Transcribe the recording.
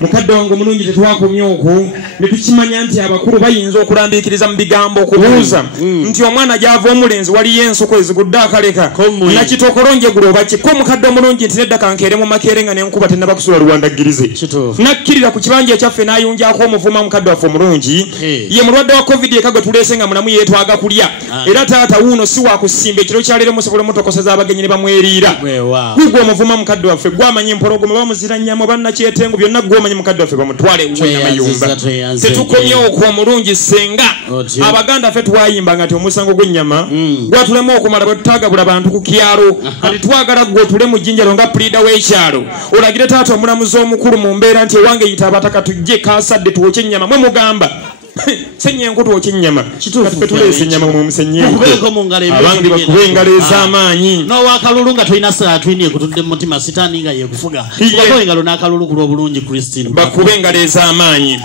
mukadde wange mulungi tetwakomye okwo ne tukimanya nti abakulu bayinza okulambikiriza mu bigambo okubuuza nti omwana gy'ava omulenzi waliyo ensoko ezigudde akaleka nakitokolonje guloba ki ko mukadde omulungi nti nedda kankeere mu makeere nga n'enkuba tennaba kusula luwandaggirize nakkirira ku kibanja ekyaffe n'ayunjako omuvuma mukadde waffe omulungi ye mulwadde wa covid eka gwe tuleese nga mulamu yeetwaga kulya era taata wuuno si wakusimba ekiro kyaleero musobole mutokoseza abagenyi ne bamweriira gugwe omuvuma mukadde waffe gwamanya empologoma bamuzirannyamu bannakyetengu byonna gw'omanyi mukadde waffe bamutwale ewunamayumba tetukomye okwo omulungi senga abaganda ffe twayimbanga nti omusango gw'ennyama gwatulemu okumala bwe tutagabula bantu ku kyalo kati twagala gwe otule mu jjinjalo nga pulida w'ekyalo olagire taata omulamuzi omukulu mu mbeera nti ewange yita abataka tujje kasadde tuwokye ennyama mwe mugamba senyenko tuwokye ennyama katufe tuleese ennyama mu musenyenko abangi bakube engalo ez'amaanyi n'owakalulu nga tulina saa twini ekutudde mu mutima sitaani nga yekufuga bakube engalo n'akalulu ku lw'obulungi Christine bakube engalo ez'amaanyi.